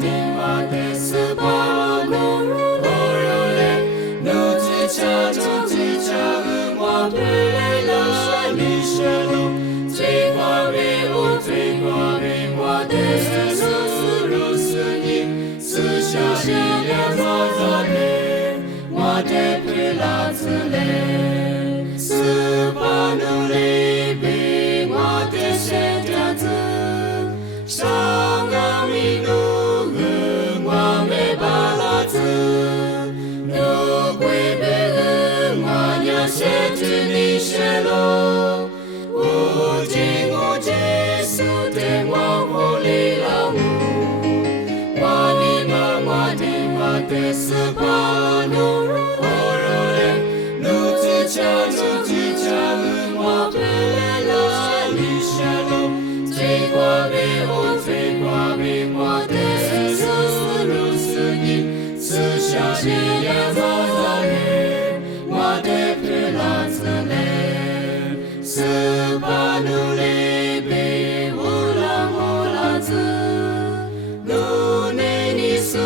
的我的斯巴努罗勒，努兹恰努兹恰我贝拉米舍鲁，最挂贝我最挂贝我的斯鲁斯尼，斯下力量我扎勒，我的贝拉兹勒，斯巴努勒贝我的谢家子。上阿弥努恩我没巴拉子，努归贝恩我呀谢之你谢罗，无尽无尽苏的我护理了我，我的妈我的斯巴努罗勒，努兹恰努兹恰我贝拉你谢罗。最挂贝我最挂贝我的斯鲁斯尼，斯下力量我扎勒，我的佩拉兹勒，斯巴努勒贝乌拉兹，努内尼苏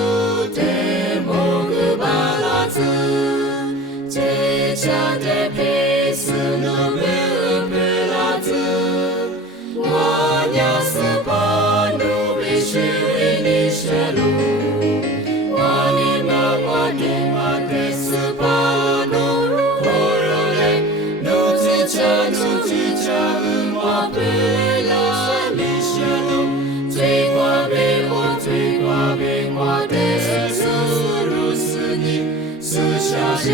的摩格巴拉兹，最佳的佩斯努贝佩拉兹。我呀斯巴努比须你舍鲁，我的妈我的斯巴努罗勒，努兹恰我贝拉米舍鲁，最挂贝我的斯鲁斯尼，斯下力